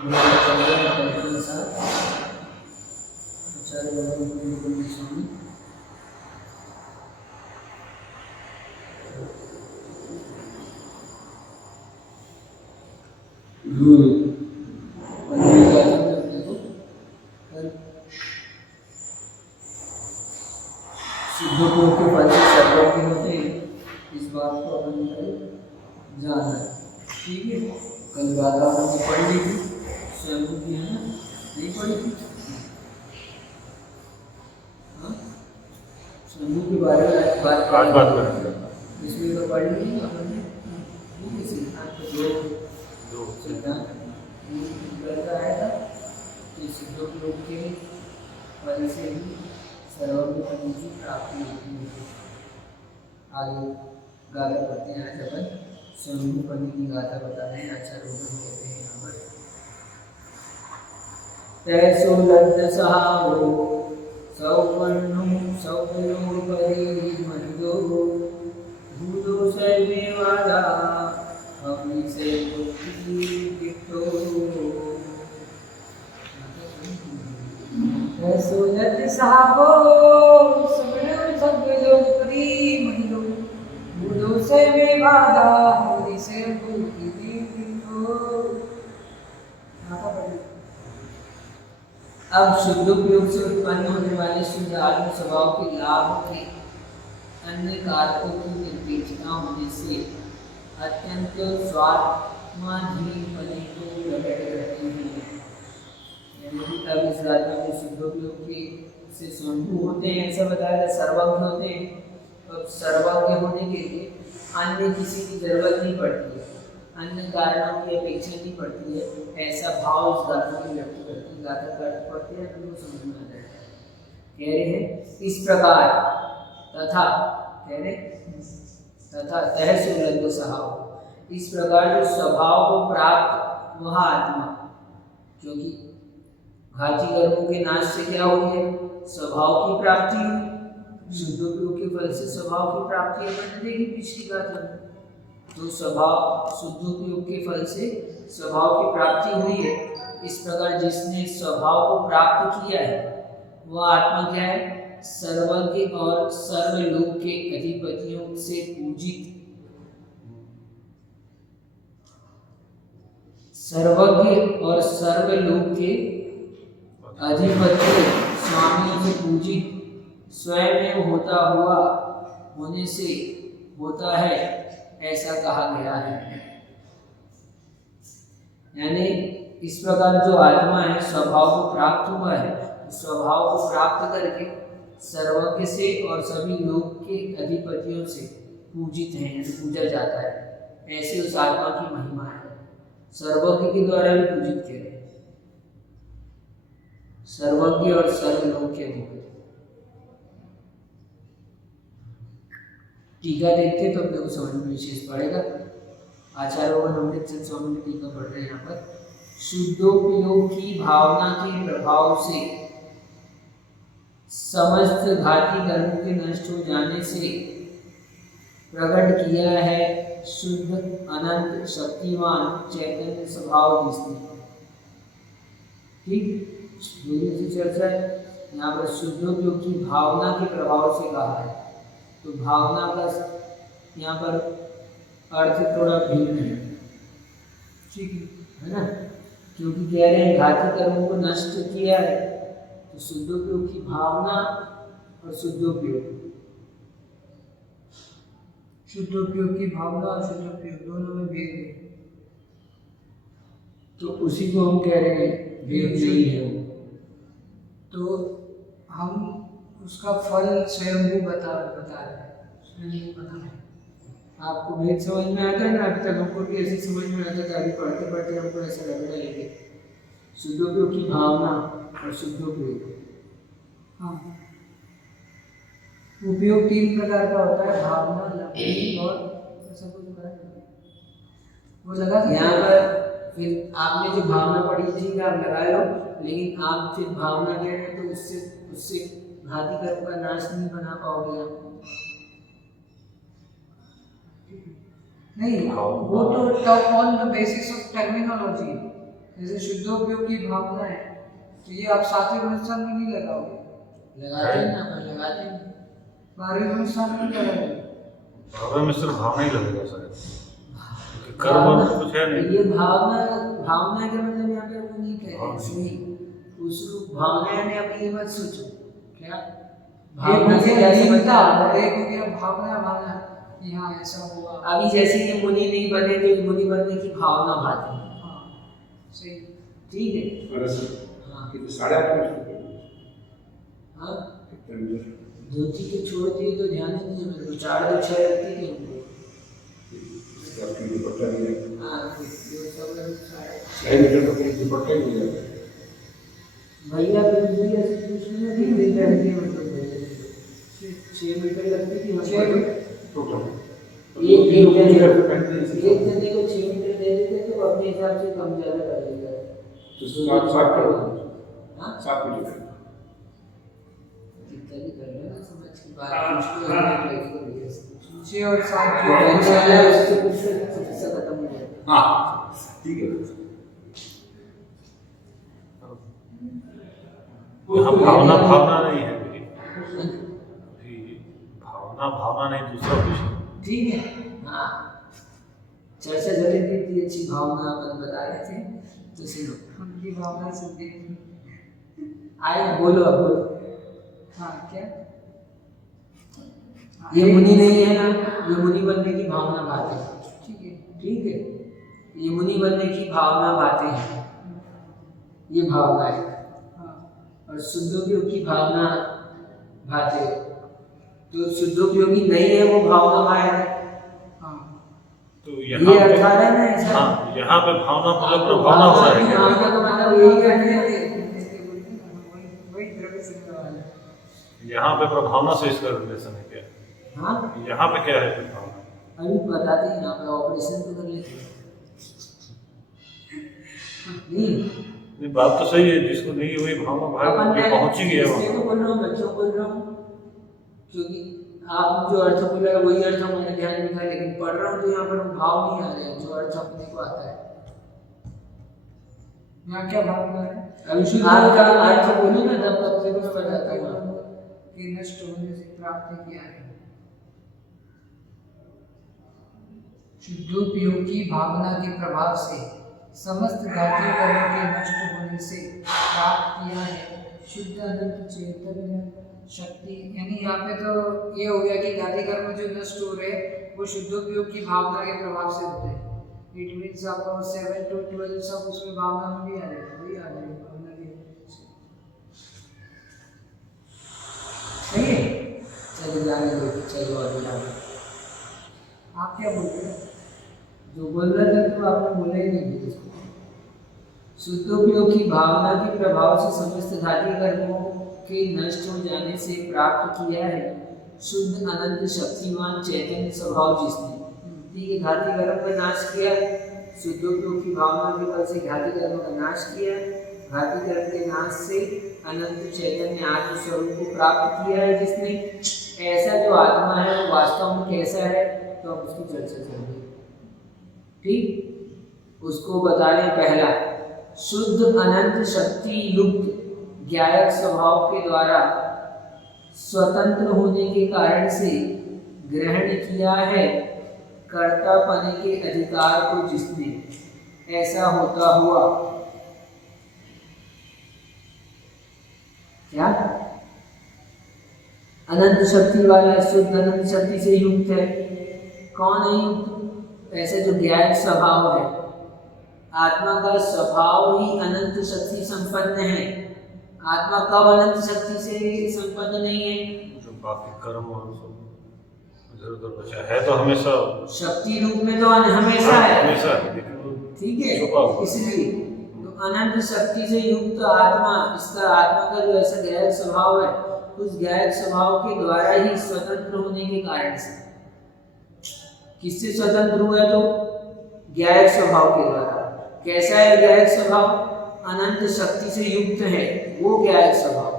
सिद्धों के फल से सर्वज्ञ होते हैं, इस बात को अपन कल जाना है। ठीक है, कल गाथा हमने पढ़ ली थी, स्वयं की है ना, नहीं पढ़ी थी? हाँ, स्वयं के बारे में बात करेंगे। इसमें तो पढ़ ली अपन ने, सिद्धांत दो सिद्धांत आया था कि सिद्धों के फल से ही सर्वज्ञ पद की प्राप्ति होती है। आगे गाथा पढ़ते हैं। आज अपन स्वयं पद की गाथा बता रहे हैं। आचार्य कहते हैं यहाँ पर, तैसो लब्ध सहारो सौवर्णो सौवर्णो परि मंदो भूतो सर्वेवादा अग्नि से मुक्ति दिक्तो तैसो लब्ध सहारो सौवर्णो सौवर्णो परि मंदो भूतो सर्वेवादा अग्नि से मुक्ति दिक्तो। अब शुद्धोपयोग से उत्पन्न होने वाले शुद्ध आत्म स्वभाव के लाभ के अन्य कारकों की निर्देशना होने से अत्यंत स्वात्माधीन पने को प्रकट करती है। यानी कि तब इस गाथा में शुद्धोपयोग के से स्वयं होते हैं, ऐसा बताया, सर्वज्ञ होते हैं। अब सर्वज्ञ होने के लिए अन्य किसी की जरूरत नहीं पड़ती है, अन्य कारणों की अपेक्षा नहीं पड़ती है, ऐसा भाव इस गाथा में व्यक्त करती है। गाथा कर पढ़ते हैं तो समझ में आ जाता है। कह रहे हैं इस प्रकार तथा, कह रहे तथा तहसो लब्ध सहारो, इस प्रकार जो स्वभाव को प्राप्त वह आत्मा, क्योंकि घाती कर्मों के नाश से क्या हुई है? स्वभाव की प्राप्ति हुई। शुद्धोपयोग के फल से स्वभाव की प्राप्ति अपन देखी पिछली गाथा में। तो स्वभाव शुद्धोपयोग के फल से स्वभाव की प्राप्ति हुई है। इस प्रकार जिसने स्वभाव को प्राप्त किया है वह आत्मा क्या है? सर्वज्ञ और सर्वलोक के अधिपतियों से पूजित, सर्वज्ञ और सर्वलोक के अधिपति स्वामियों से पूजित, स्वयं में होता हुआ होने से होता है, ऐसा कहा गया है। यानी इस प्रकार जो आत्मा है स्वभाव को प्राप्त हुआ है, स्वभाव को प्राप्त करके सर्वज्ञ से और सभी लोक के अधिपतियों से पूजित है, पूजा जाता है। ऐसे उस आत्मा की महिमा है। सर्वज्ञ के द्वारा भी पूजित किया है, सर्वज्ञ और सर्वलोक के अधिपति। टीका देखते तो अपने को समझ में विशेष पड़ेगा। आचार्य अमृत चंद स्वामी ने टीका पढ़ रहे हैं यहाँ पर, शुद्धोपयोग की भावना के प्रभाव से समस्त घाती कर्मों के नष्ट हो जाने से प्रकट किया है शुद्ध अनंत शक्तिमान चैतन्य स्वभाव जिसने। ठीक, चर्चा है यहाँ पर शुद्धोपयोग की भावना के प्रभाव से कहा है। तो भावना का यहाँ पर अर्थ थोड़ा भिन्न है, ठीक है ना, क्योंकि कह रहे हैं घाती कर्मों को नष्ट किया है। तो शुद्धोपयोग की भावना और शुद्धोपयोग, शुद्धोपयोग की भावना और शुद्धोपयोग दोनों में भेद है। तो उसी को हम कह रहे हैं भेद नहीं है वो। तो हम उसका फल स्वयं बता रहे हैं। आपको भेद समझ में आता है ना? अब तक हमको भी ऐसे समझ में आता था, अभी पढ़ते पढ़ते हमको ऐसा लग रहा है कि शुद्धोपयोग की भावना और शुद्धोपयोग, हाँ, उपयोग तीन प्रकार का होता है, भावना, लक्ष्मी और ऐसा कुछ वो लगा यहाँ पर। फिर आपने जो भावना पढ़ी थी आप लगा लो, लेकिन आप फिर भावना कह रहे हैं तो उससे घाती कर्म का नाश नहीं बना पाओगे आप। नहीं, वो तो on the basis of terminology जैसे शुद्धोपयोग की भावना है, तो ये आप सातवें अनुष्ठान में नहीं लगाओगे? लगाते हैं ना, पर लगाते हैं। 12वें अनुष्ठान में लगाओगे? भावना में सिर्फ भावना ही लगेगा शायद, कर्म और कुछ है नहीं। ये भावना का मतलब यहाँ पे वो नहीं कह रहे सही। उस भावना यानी आप ये मत सोचो क्या भावना से क्या समझता है। एक हो गया भावना यहाँ ऐसा हुआ। अभी जैसे ये मुनि नहीं बने तो मुनि बनने की भावना भाती है। हाँ सही, ठीक है। हाँ कितने 8:30 हाँ कितने धोती को छोड़ दिए तो ध्यान ही नहीं है मेरे को। 4 2 6 रखती थी उनको। आपकी दुपट्टा भी है। हाँ ये सब लोग 6 मीटर तो कोई दुपट्टा ही नहीं है। भैया बिल्कुल ऐसे कुछ नहीं 3 दिन पहले के मतलब 6 मीटर लगती थी। 6 मीटर टोटल एक जने एक को 6 मीटर दे देते तो अपने हिसाब से कम ज़्यादा कर देगा। तो 7 मीटर। हाँ 7 मीटर कितना भी कर लो ना समझ की बात कुछ तो लगेगा भैया से 6 और 7 जो इंशाल्लाह उससे कुछ से खत्म हो जाएगा। हाँ ठीक है। यहाँ भावना नहीं है मेरी, भावना नहीं, दूसरा विषय। ठीक है। हाँ चर्चा चल रही थी, इतनी अच्छी भावना अपन बता रहे थे तो सुनो। उनकी भावना से आए बोलो अब बोलो। हाँ क्या ये मुनि नहीं है ना, ये मुनि बनने की भावना बातें हैं। ठीक है। ठीक है, ये मुनि बनने की भावना बातें हैं, ये भावना है। और शुद्धोपयोग की भावना बातें, तो शुद्धोपयोगी नहीं है वो भावना माया है। तो ये यहाँ पे 18 है ना ऐसा। हाँ, यहाँ पे भावना मतलब प्रभावना हो रहा है क्या? भावना का मतलब यही कहते हैं वही द्रव्य संग्रह वाला। यहाँ पे प्रभावना से इसका रिलेशन है क्या? हाँ यहाँ पे क्या है प्रभावना? अभी बताते हैं, यहाँ पे ऑपरेशन तो कर लेते हैं। नहीं बात तो सही है, जिसको नहीं हुई भावना भाई पहुंच ही गया इसलिए तो बोल रहा हूँ, बच्चों बोल रहा हूँ, क्योंकि आप जो अर्थ बोल रहे हैं वही अर्थ मैंने ध्यान रखा, लेकिन पढ़ रहा हूँ तो यहाँ पर भाव नहीं आ रहे हैं जो अर्थ अपने को आता है। यहाँ क्या भावना है? अभी आपका अर्थ बोलो ना, तब तक से कुछ बताता हूँ कि नष्ट होने से प्राप्त किया है। शुद्धोपयोग की भावना के प्रभाव से समस्त घातीय कर्मों के नष्ट होने से प्राप्त किया है शुद्ध अनंत चैतन्य शक्ति। यानी यहाँ पे तो ये हो गया कि घाती कर्म जो नष्ट हो रहे वो शुद्धोपयोग की भावना के प्रभाव से होते हैं। इट मीन्स आपको 7 to 12 सब उसमें भावना में भी आ जाएगा, वही आ जाएगा भावना के। सही है। चलो जाने दो, चलो और बोला। आप क्या बोल रहे हो? जो बोल रहे थे तो आपने बोला ही नहीं इसको। शुद्धोपयोग की भावना के प्रभाव से समस्त घाती कर्मों के नष्ट हो जाने से प्राप्त किया है शुद्ध अनंत शक्तिमान चैतन्य स्वभाव जिसने। ठीक है, घाती कर्म का नाश किया, शुद्धोपयोग की भावना के बल से घाती कर्म का नाश किया, घाती कर्म के नाश से अनंत चैतन्य आत्म स्वरूप को प्राप्त किया है जिसने। ऐसा जो आत्मा है वो वास्तव में कैसा है, तो हम उसकी चर्चा करेंगे। ठीक, उसको बता रहे पहला, शुद्ध अनंत शक्ति युक्त ज्ञायक स्वभाव के द्वारा स्वतंत्र होने के कारण से ग्रहण किया है कर्ता पने के अधिकार को जिसने। ऐसा होता हुआ क्या अनंत शक्ति वाला, शुद्ध अनंत शक्ति से युक्त है। कौन है युक्त? ऐसे जो ज्ञायक स्वभाव है, आत्मा का स्वभाव ही अनंत शक्ति संपन्न है। आत्मा कब अनंत शक्ति से संपन्न नहीं है? जो बाकी कर्म और सब इधर उधर बचा है तो हमेशा शक्ति रूप में तो हमेशा है, हमेशा है, लेकिन वो ठीक है। छुपा हुआ। इसलिए तो अनंत शक्ति से युक्त आत्मा, इसका आत्मा का जो ऐसा ज्ञायक स्वभाव है, उस ज्ञायक स्वभाव के द्वारा ही स्वतंत्र होने के कारण से। किससे स्वतंत्र हुआ? तो ज्ञायक स्वभाव के द्वारा। कैसा है ज्ञायक स्वभाव? अनंत शक्ति से युक्त है वो ज्ञायक स्वभाव,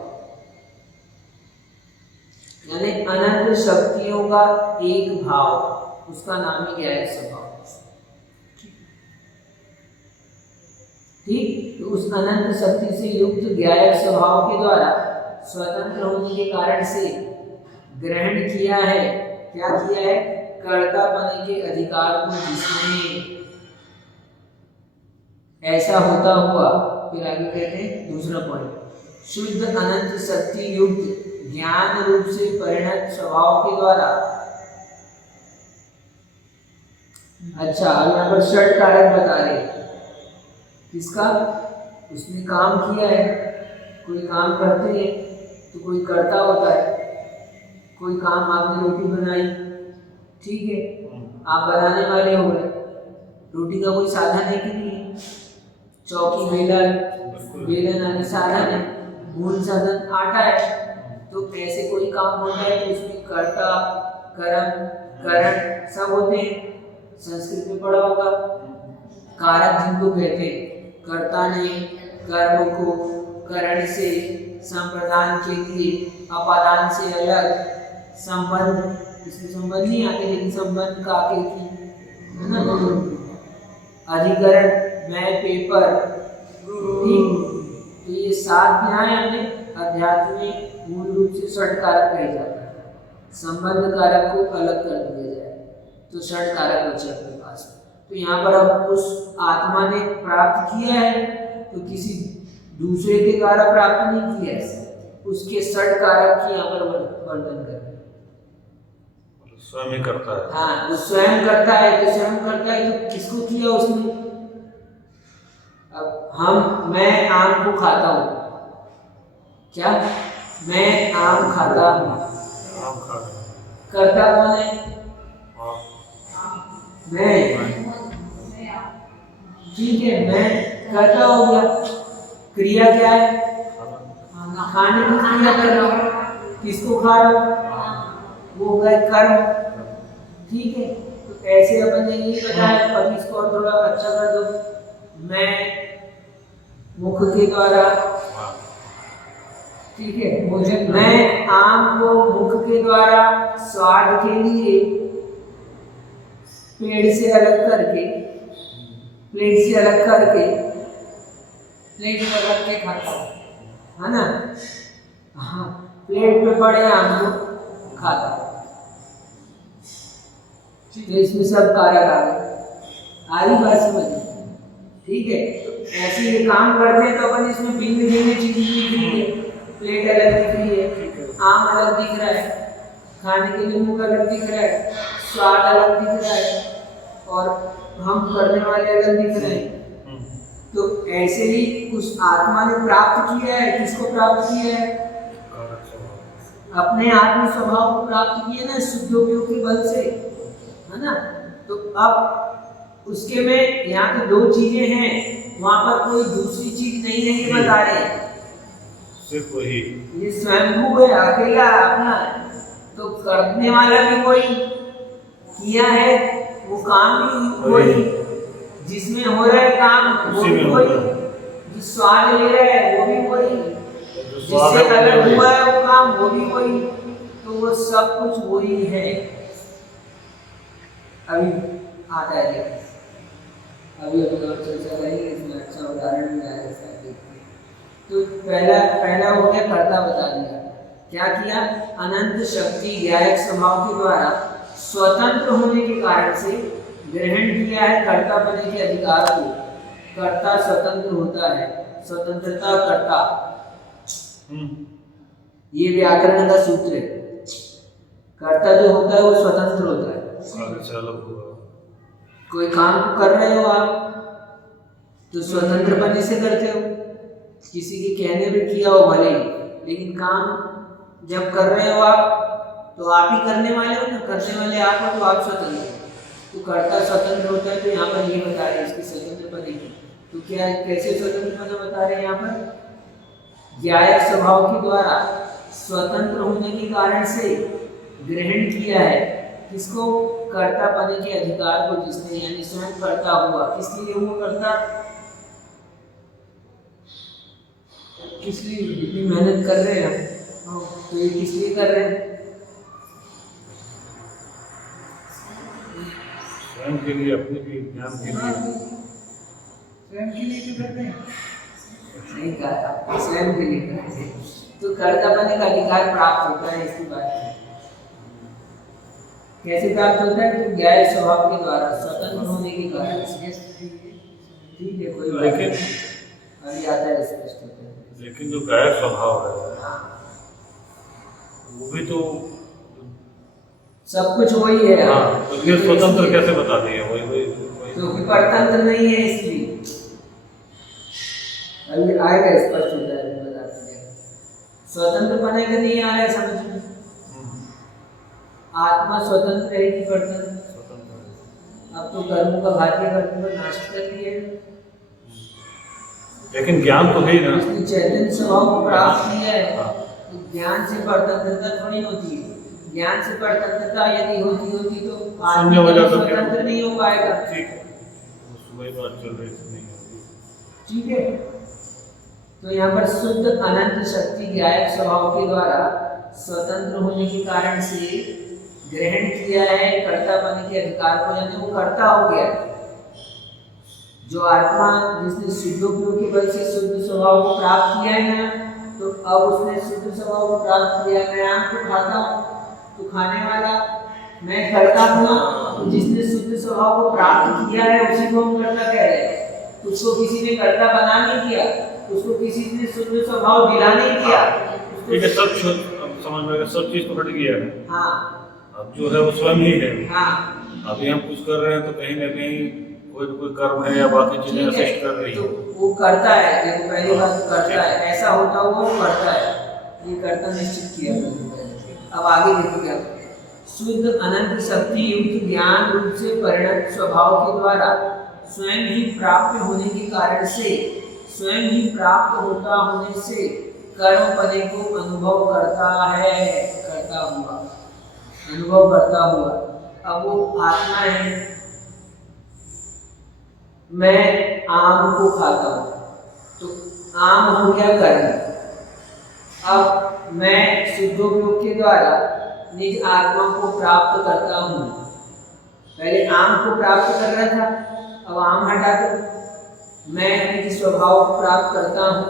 यानी अनंत शक्तियों का एक भाव, उसका नाम है ज्ञायक स्वभाव। ठीक। तो उस अनंत शक्ति से युक्त ज्ञायक स्वभाव के द्वारा स्वतंत्र होने के कारण से ग्रहण किया है। क्या किया है? कर्ता बने के अधिकार को जिसने ऐसा होता हुआ, फिर आगे कहते हैं दूसरा पॉइंट, शुद्ध अनंत शक्ति युक्त ज्ञान रूप से परिणत स्वभाव के द्वारा। अच्छा, अब यहाँ पर षट कारक बता रहे किसका? उसने काम किया है, कोई काम करते हैं तो कोई कर्ता होता है। कोई काम आपने रोटी बनाई, ठीक है, आप बनाने वाले हो गए। रोटी का कोई साधन है कि नहीं है? चौकी, बेलन आदि साधन है। मूल साधन आटा है। तो ऐसे कोई काम होता है तो उसमें कर्ता, कर्म, करण सब होते हैं। संस्कृत में पढ़ा होगा। कारक जिनको कहते हैं, कर्ता ने कर्म को करण से संप्रदान के लिए अपादान से अलग संबंध, इसमें संबंध नहीं आते लेकिन संबंध का आके है ना, अधिकरण, मैं, पेपर, ठीक। तो ये 7 ध्यान हमने अध्यात्म में मूल रूप से षट कारक कहे जाते हैं। संबंध कारक को अलग कर दिया जाए तो षट कारक बचे अपने पास। तो यहाँ पर अब उस आत्मा ने प्राप्त किया है तो किसी दूसरे के द्वारा प्राप्त नहीं किया है, उसके षट कारक की यहाँ पर वर्णन कर रहे हैं। स्वयं ही करता है। हाँ, वो स्वयं करता है तो स्वयं करता है तो किसको किया उसने? अब मैं आम को खाता हूँ, क्या मैं आम खाता हूँ? आम खा रहे हैं। करता कौन है? मैं, ठीक है, मैं करता हो गया। क्रिया क्या है? खाने की क्रिया कर रहा हूँ। किसको खा रहा हूँ? वो गए कर्म, ठीक है। तो ऐसे अपन ने ये बताया, अब इसको और थोड़ा अच्छा कर दो। मैं मुख के द्वारा, ठीक है, मुझे, मैं आम को मुख के द्वारा स्वाद के लिए पेड़ से अलग करके, प्लेट से अलग करके, प्लेट में रख के खाता हूँ, है ना? हाँ, प्लेट में पड़े आम को खाता हूँ। तो इसमें सब कारक आ गए। आधी बात समझिए, ठीक है। तो ऐसे ये काम करते हैं तो अपन इसमें भिन्न भिन्न चीजें दिख रही है। प्लेट अलग दिख रही है, आम अलग दिख रहा है, खाने के लिए मुख अलग दिख रहा है, स्वाद अलग दिख रहा है, और हम करने वाले अलग दिख रहे हैं। तो ऐसे ही उस आत्मा ने प्राप्त किया है। किसको प्राप्त किया है? अपने आत्म स्वभाव को प्राप्त किया ना, शुद्धोपयोग के बल से, है ना? तो अब उसके में यहाँ तो 2 चीजें हैं, वहां पर कोई दूसरी चीज नहीं है, ये बता रहे हैं। सिर्फ वही, ये स्वयंभू है, अकेला अपना। तो करने वाला भी कोई, किया है वो काम भी वही, जिसमें हो रहा है काम वो भी वही, जो स्वाद ले रहा है वो भी वही, जिससे अलग हुआ है वो काम वो भी वही। तो वो सब कुछ वही है। अभी आता है, अभी अपन और चर्चा करेंगे, इसमें अच्छा उदाहरण भी आएगा। तो पहला हो गया, कर्ता बता दिया। क्या किया? अनंत शक्ति ज्ञायक स्वभाव के द्वारा स्वतंत्र होने के कारण से ग्रहण किया है कर्ता बने के अधिकार को। कर्ता स्वतंत्र होता है, स्वतंत्रता कर्ता, ये व्याकरण का सूत्र है। कर्ता जो होता है वो स्वतंत्र होता है। कोई काम कर रहे हो आप तो स्वतंत्र बने से करते हो, किसी के कहने पे किया हो भले ही, लेकिन काम जब कर रहे हो आप तो आप ही करने वाले हो ना, करने वाले आप हो तो आप स्वतंत्र हो। तो कर्ता स्वतंत्र होता है। तो यहाँ पर ये बता रहे हैं इसकी स्वतंत्र पद की। तो क्या, कैसे स्वतंत्र पद बता रहे हैं यहाँ पर? ज्ञायक स्वभाव के द्वारा स्वतंत्र होने के कारण से ग्रहण किया है। किसको? कर्ता पने के अधिकार को, जिसने, यानी स्वयं कर्ता हुआ। किस लिए हुआ कर्ता? किस लिए? इतनी मेहनत कर रहे हैं तो ये किस लिए कर रहे हैं? स्वयं के लिए, अपने भी ज्ञान के लिए। स्वयं के लिए तो करते हैं। नहीं कहा, स्वयं के लिए करते हैं। तो कर्ता बनने का अधिकार प्राप्त होता है, इसकी बात है। कैसे प्राप्त होता है? तो ज्ञान स्वभाव के द्वारा, स्वतंत्र होने के कारण। ठीक है, कोई बात लेकिन नहीं। अभी आता है, स्पष्ट होता है। लेकिन जो गायब स्वभाव है वो भी तो सब कुछ वही है। हाँ, तो ये स्वतंत्र कैसे बता दिए? वही वही वही क्योंकि परतंत्र नहीं है, इसलिए अभी आएगा, स्पष्ट होता है, बताते हैं। स्वतंत्र बने का नहीं आ रहा है समझ में। आत्मा स्वतंत्र है कि परतंत्र? अब तो कर्म का भारतीय कर्म को नाश कर दिए, लेकिन ज्ञान तो है ही ना। इसने चैतन्य स्वभाव को प्राप्त किया है। हाँ। तो ज्ञान से परतंत्रता थोड़ी होती है। ज्ञान से परतंत्रता यदि होती तो आदमी शून्य वजह से स्वतंत्र नहीं हो पाएगा। ठीक है, वही बात चल रही थी, नहीं होगी। ठीक है, तो यहाँ पर शुद्ध अनंत शक्ति ज्ञायक स्वभाव के द्वारा स्वतंत्र होने के कारण से ग्रहण किया है कर्ता बनने के अधिकार को, यानी वो कर्ता हो गया। जो आत्मा जिसने शुद्धोपयोग के बल से शुद्ध स्वभाव को प्राप्त किया है ना, तो अब उसने शुद्ध स्वभाव को प्राप्त किया। मैं आम को खाता हूँ तो खाने वाला मैं कर्ता हूँ, तो जिसने शुद्ध स्वभाव को प्राप्त किया है उसी को हम कर्ता कह रहे हैं। उसको किसी ने कर्ता बना नहीं किया, उसको किसी ने शुद्ध स्वभाव दिला नहीं किया। ठीक है, सब समझ में, सब चीज पकड़ गया है। हाँ, अब जो है वो स्वयं ही है। हाँ, अभी हम कुछ कर रहे हैं तो कहीं ना कहीं कोई कोई कर्म है या बाकी चीजें असिस्ट कर रही तो है। वो करता है। देखो, पहली बात तो करता है, ऐसा होता हुआ वो करता है, ये कर्ता निश्चित किया। अब आगे देखिएगा, शुद्ध अनंत शक्ति युक्त ज्ञान रूप से परिणत स्वभाव के द्वारा स्वयं ही प्राप्त होने के कारण से, स्वयं ही प्राप्त होता होने से कर्म पदे को अनुभव करता है, करता हुआ, अनुभव करता हुआ। अब वो आत्मा है, मैं आम को खाता हूँ तो आम हो गया कर्म। अब मैं शुद्धोपयोग के द्वारा निज आत्मा को प्राप्त करता हूँ। पहले आम को प्राप्त कर रहा था, अब आम हटाकर मैं निज स्वभाव को प्राप्त करता हूँ।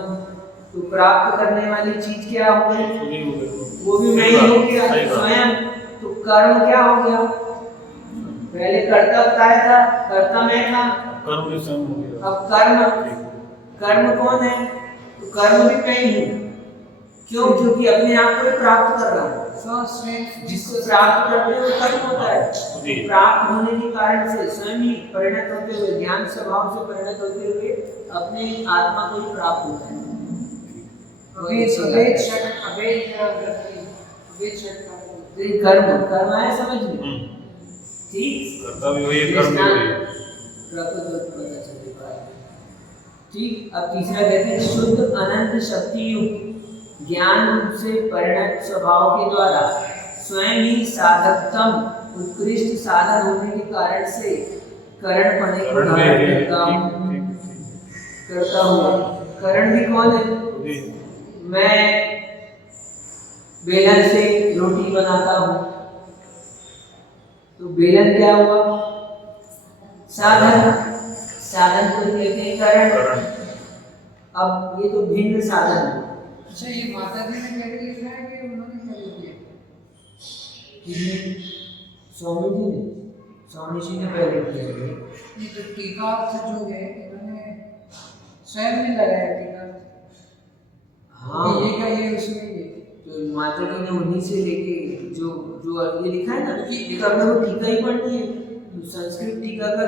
तो प्राप्त करने वाली चीज क्या हो गई? वो भी मैं ही हो गया स्वयं। तो कर्म क्या हो गया? पहले कर्ता बताया था, कर्ता मैं था, कर्म भी स्वयं हो गया। अब कर्म कौन है? तो कर्म भी मैं ही हूँ। क्यों? क्योंकि अपने आप को ही प्राप्त कर रहा हूँ। जिसको प्राप्त करते हुए कर्म होता है। प्राप्त होने के कारण से स्वयं ही परिणत होते हुए, ज्ञान स्वभाव से परिणत होते हुए अपने आत्मा को ही प्राप्त होता है। कर्म है, समझ में? ठीक, कर्ता भी वही है, कर्म भी वही है। ठीक। अब तीसरा कहते हैं, शुद्ध अनंत शक्ति युक्त ज्ञान रूप से परिणत स्वभाव के द्वारा स्वयं ही साधकतम उत्कृष्ट साधन होने के कारण से करण पने को धारण करता हुआ। करण भी कौन है? मैं बेलन से रोटी बनाता हूँ, तो बेलन क्या हुआ? साधन। साधन को कहते हैं करण। अब ये तो भिन्न साधन है। अच्छा, ये माता जी ने पहले लिखा है कि उन्होंने पहले किया? स्वामी जी ने, स्वामी जी ने पहले किया है। ये तो टीकार्थ जो है इन्होंने स्वयं ने लगाया टीकार्थ। हाँ, ये का ये उसमें ये तो माता जी ने उन्हीं से लेके जो जो ये लिखा है ना, कि तो अपने को टीका ही पढ़नी है। तो संस्कृत टीका का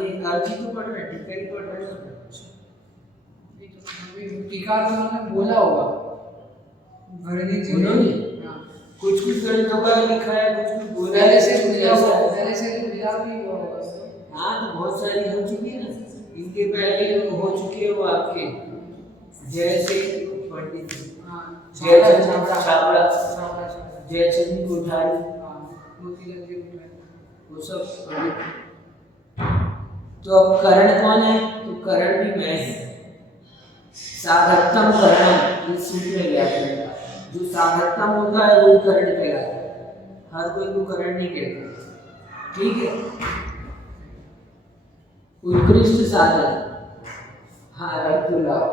ये अर्थ ही तो पढ़ना है, टीका ही पढ़ना है। टीकार्थ उन्होंने बोला होगा, भरणी जी ने। कुछ ग्रंथों का लिखा है, कुछ बोला पहले है, से मिला ऐसा हुआ, है। पहले से मिला भी हुआ होगा। हाँ, तो बहुत सारी हो चुकी है ना, इनके पहले हो चुके हैं वो आपके जैसे पंडित जयचंद्र छाबड़ा, जयचंद्र कोठारी, वो सब पंडित। तो अब करण कौन है? तो करण भी मैं है। साधकतम करण, इस सूत्र में व्याकरण का जो साधकतम होता है वो करण कहलाता है। हर कोई को करण नहीं कहते। ठीक है, उत्कृष्ट साधन। हाँ राइट टू लाओ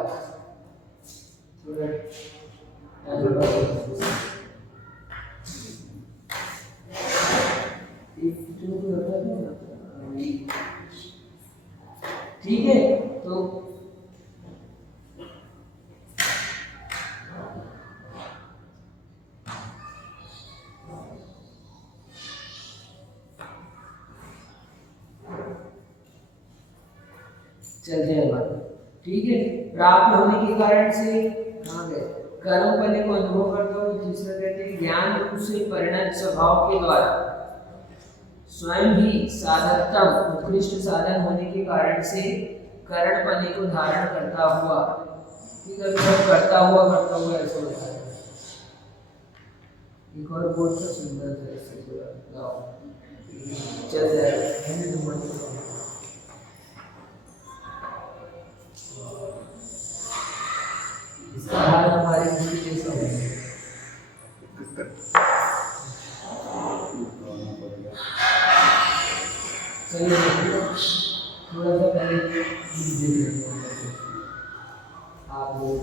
थोड़ा ठीक है तो चल जाएगा ठीक है। प्राप्त होने के कारण से कहाँ गए कर्म करने को अनुभव करता हूँ। तीसरा कहते हैं ज्ञान रूप से परिणत स्वभाव के द्वारा स्वयं ही साधकतम उत्कृष्ट साधन होने के कारण से करण पने को धारण करता हुआ ठीक है। सब करता हुआ ऐसा होता है। एक और बहुत सा सुंदर है इससे थोड़ा गाओ चल जाएगा। इसका हाल हमारे मुझे जैसा है। चलिए थोड़ा सा पहले आप लोग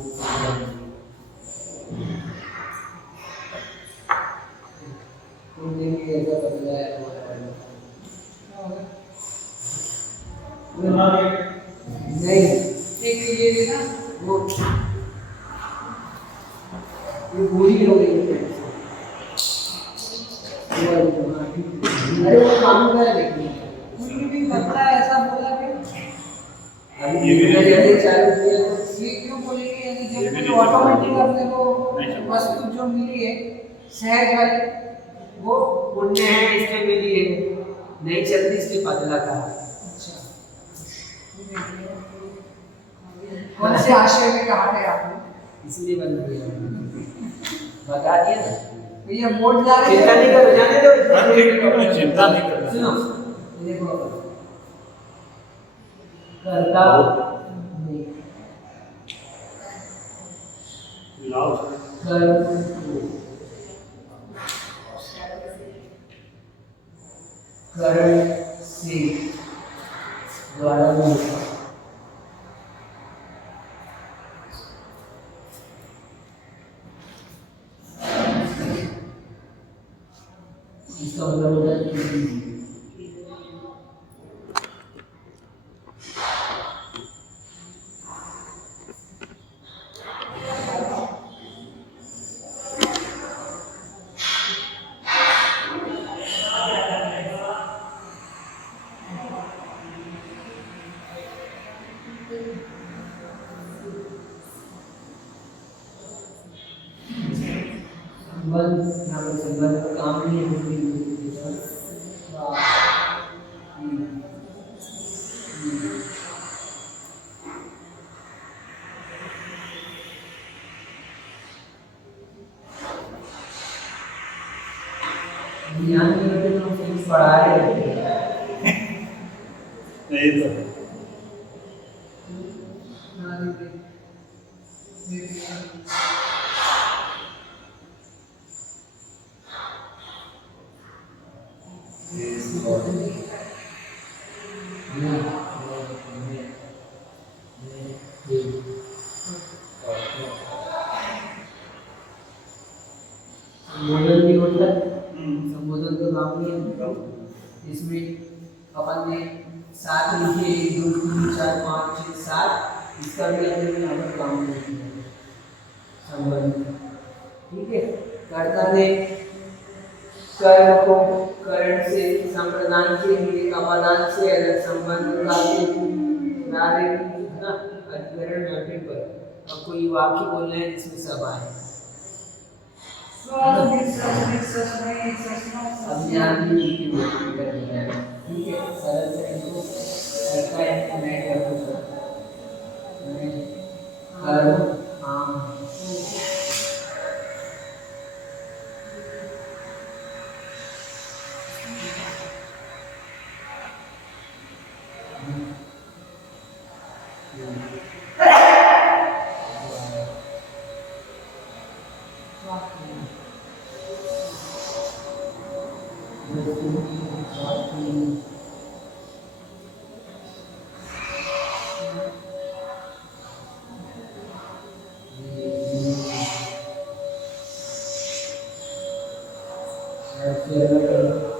ऐसा बदला है नहीं एक ये ना वो ये पूरी हो गई है। अरे वो काम कर रहे हैं उनकी भी बदला ऐसा बोला कि अभी ये भी मैंने जैसे चालू किया तो ये क्यों बोलेंगे यानी ये भी जब नहीं ऑटोमेटिक अपने को नहीं चल वस्तु जो मिली है सहज वाली वो पुण्य है इसलिए मिली है नहीं चलती इसलिए बदला का अच्छा कौन से आशय में कहा गया आपने इसलिए बंद किया बता दिया ना। तो ये मोड़ जा रहे चिंता नहीं करो जाने दो हाँ, ठीक है, चिंता नहीं करना। सुनो ये देखो करता नहीं लाओ कर करण से द्वारा नहीं इसका मतलब होता है कि संबंध यहाँ पर संबंध काम नहीं होती ध्यान नहीं होते तो फिर पढ़ा रहे नहीं तो संबोधन भी होता है संबोधन तो काम नहीं है। इसमें अपन ने 7 लिखे 1 2 3 4 5 6 7 इसका भी अपने यहाँ पर काम नहीं है संबंध ठीक है। कर्ता ने कर्म को करण से संप्रदान के लिए अपादान से अलग संबंध का ना अधिकरण नोटिस पर अब कोई वाक्य बोलना है जिसमें सब आए अब ध्यान दीजिए ठीक है सरल से इनको करता है मैं कर हाँ ऐसे अलग अलग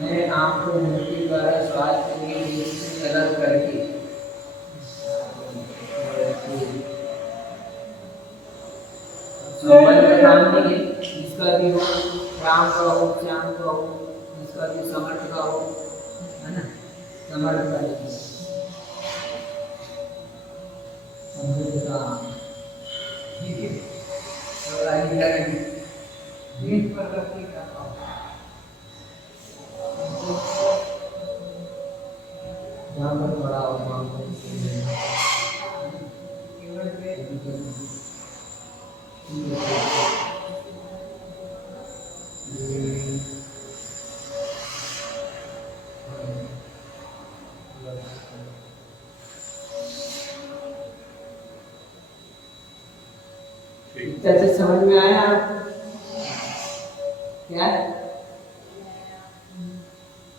मैं आम को मुंह के द्वारा स्वाद के लिए बीज से अलग करके संबंध नाम नहीं है, इसका भी हो राम का हो श्याम का हो, इसका भी समर्थ का हो, है ना, समर्थ का लिखिए समर्थ का ठीक है। और आगे करेंगे बीज पर रखी का यहाँ पर बड़ा होगा केवल वे कैसे समझ में आया क्या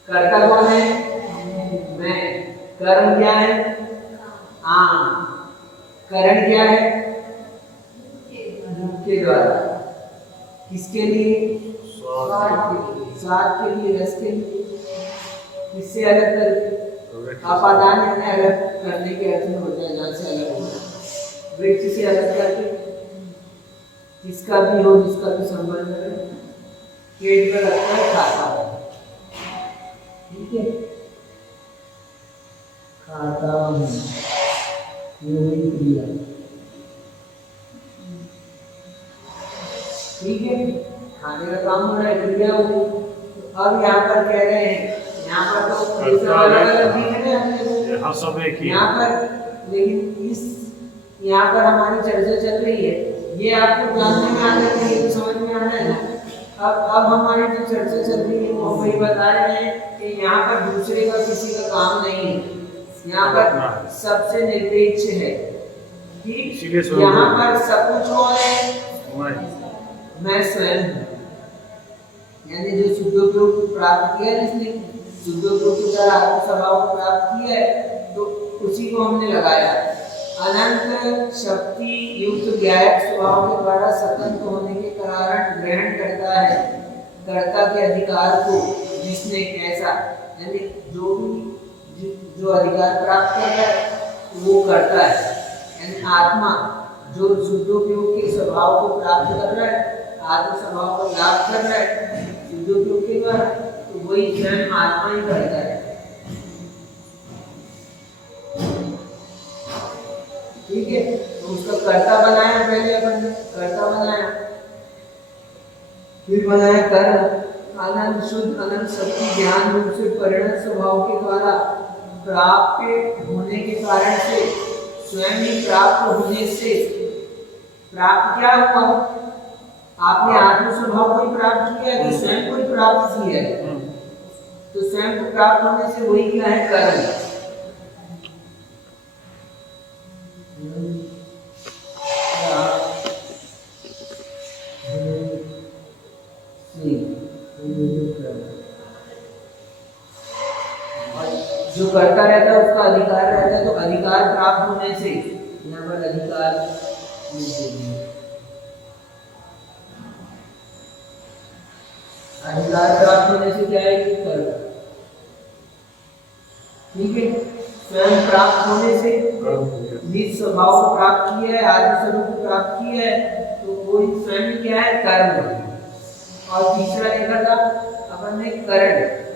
कर्ता कौन है मैं कर्म क्या है करण क्या है मुख के द्वारा किसके लिए स्वाद के लिए रस के लिए किससे अलग कर आपादान यानी अलग करने के अर्थ में होता है जल से अलग होता है वृक्ष से अलग करके जिसका भी हो जिसका भी संबंध है पेट में रखता है खाता है ठीक है खाता हूँ ये हुई क्रिया ठीक है खाने का काम हो रहा है क्रिया हो तो अब यहाँ पर कह रहे हैं यहाँ पर तो अलग अलग दिख रहे हैं हमने यहाँ सब एक ही यहाँ पर लेकिन इस यहाँ पर हमारी चर्चा चल रही है ये आपको जानने में आना चाहिए तो समझ में आना है ना अब हमारी जो चर्चा चल रही है वो वही बता रहे हैं कि यहाँ पर दूसरे का किसी का काम नहीं है यहाँ पर सबसे निरपेक्ष है ठीक यहाँ पर सब कुछ कौन है मैं स्वयं हूँ यानी जो शुद्धोपयोग प्राप्त किया जिसने शुद्धोपयोग के द्वारा आत्म स्वभाव को प्राप्त किया है तो उसी को हमने लगाया अनंत शक्ति युक्त ज्ञायक स्वभाव के द्वारा स्वतंत्र होने के कारण ग्रहण करता है कर्ता के अधिकार को जिसने कैसा यानी जो अधिकार प्राप्त कर रहा है वो करता है यानी आत्मा जो शुद्धोपयोग के स्वभाव को प्राप्त कर रहा है आत्म स्वभाव को लाभ कर रहा है शुद्धोपयोग के द्वारा तो वही स्वयं आत्मा ही करता है ठीक है तो उसका कर्ता बनाया पहले अपन ने कर्ता बनाया फिर बनाया कर्म अनंत शुद्ध अनंत शक्ति ज्ञान रूप से परिणत स्वभाव के द्वारा प्राप्त होने के कारण से स्वयं ही प्राप्त होने से प्राप्त क्या हुआ आपने आत्म स्वभाव को ही प्राप्त किया है कि स्वयं को ही प्राप्त किया है तो स्वयं को प्राप्त होने से वही क्या है कर्म जो करता रहता है उसका अधिकार रहता है तो अधिकार प्राप्त होने से यहाँ पर अधिकार प्राप्त होने से क्या है कि कर्म ठीक है स्वयं प्राप्त होने से निज स्वभाव को प्राप्त किया है आदि स्वरूप को प्राप्त किया है तो कोई स्वयं क्या है कर्म और तीसरा देखा था अपन ने करण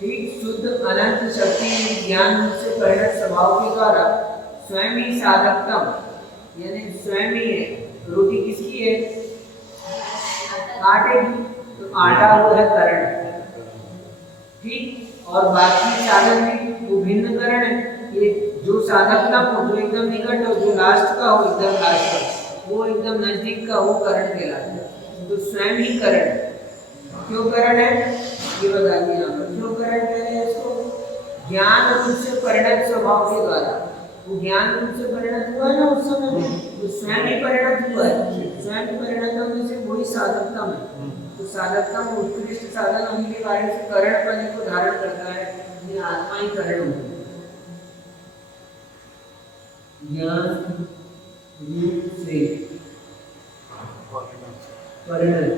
ठीक शुद्ध अनंत शक्ति ज्ञान से परिणत स्वभाव के द्वारा स्वयं ही साधकतम यानी स्वयं ही है रोटी किसकी है आटे की तो आटा वो है करण ठीक और बाकी साधन भी वो भिन्न करण है ये जो साधकतम हो जो एकदम निकट हो जो लास्ट का हो एकदम लास्ट का वो एकदम नजदीक का वो करण कहलाता है तो स्वयं ही करण क्यों करण है ये बता दिया यहाँ पर क्यों करण कह रहे हैं इसको ज्ञान रूप से परिणत स्वभाव के द्वारा वो ज्ञान रूप से परिणत हुआ है ना उस समय में तो स्वयं ही परिणत हुआ है स्वयं परिणत होने से वही साधकता में तो साधकतम उत्कृष्ट साधन होने के कारण से करण पने को धारण करता है, ये आत्मा ही करण होती है। ज्ञान रूप से परिणत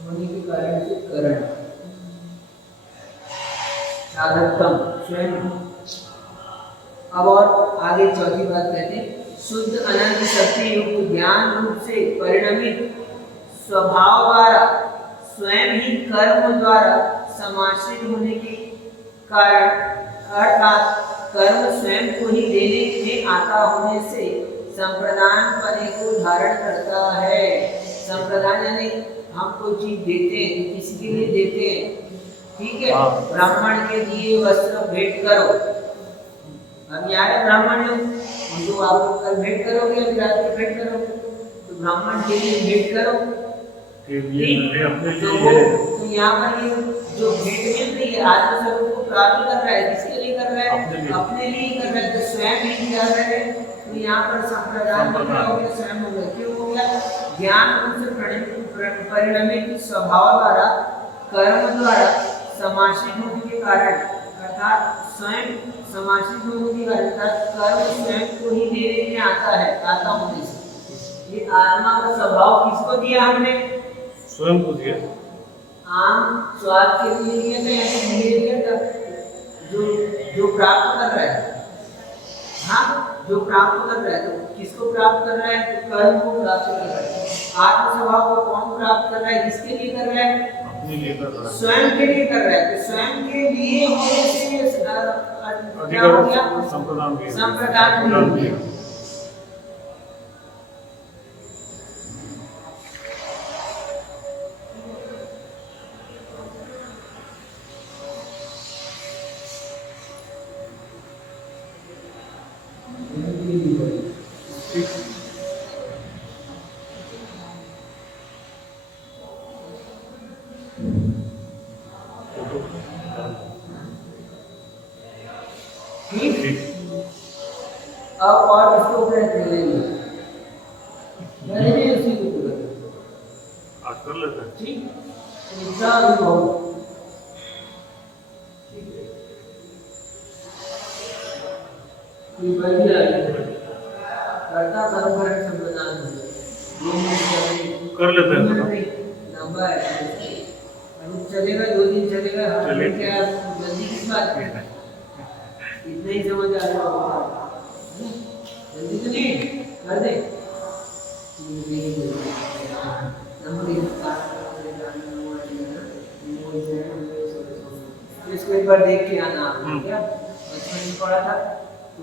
होने के कारण से करण साधकतम स्वयं। अब और आगे चौथी बात कहते हैं, शुद्ध अनंत शक्ति युक्त ज्ञान रूप से परिणमित स्वभाव द्वारा स्वयं ही कर्म द्वारा समाश्रित होने के कारण अर्थात कर्म स्वयं को ही देने में आता होने से संप्रदान पने को धारण करता है। संप्रदान यानी हम कोई चीज देते हैं, किसी के लिए देते हैं, ठीक है, ब्राह्मण के लिए वस्त्र भेंट करो, अब यार ब्राह्मण है उनको आप लोग कल भेंट करोगे, अभी रात को भेंट करोगे, तो ब्राह्मण के लिए भेंट करो, तो यहाँ पर ये जो भेंट मिल रही है आत्मस्वरूप को प्राप्त कर रहा है, किसके लिए कर रहा है? अपने लिए कर रहा है, तो स्वयं ही कर रहा है। तो यहाँ पर संप्रदान हो गया, स्वयं हो गया, क्यों हो गया? ज्ञान रूप से परिणमित स्वभाव द्वारा कर्म द्वारा समाश्रित होने के कारण अर्थात स्वयं समाश्रित होने के कारण कर्म स्वयं को ही देने में आता है, आता होने से। ये आत्मा का स्वभाव किसको दिया हमने? स्वयं को दिया। आम स्वाद के लिए दिया था या धीरे धीरे जो प्राप्त कर रहा है, हाँ जो प्राप्त कर रहा है, तो किसको प्राप्त कर रहा है? तो कर्म को प्राप्त कर रहा है। आत्म स्वभाव को कौन प्राप्त कर रहा है? किसके लिए कर रहा है? अपने लिए कर रहा है, स्वयं के लिए कर रहा है। तो स्वयं के लिए होने से क्या हो गया? संप्रदान हो गया। अब और इसको मैंने उसी को पूरा आज कर लेते हैं। ठीक, इतना अनुभव करता कर्म संप्रदान कर लेते हैं। लंबा है, चलेगा 2 दिन चलेगा, क्या जल्दी किस बात की? इतना ही समझ आ रहा होगा, जल्दी तो नहीं कर दे। इसको एक बार देख के आना, क्या बचपन में पढ़ा था तो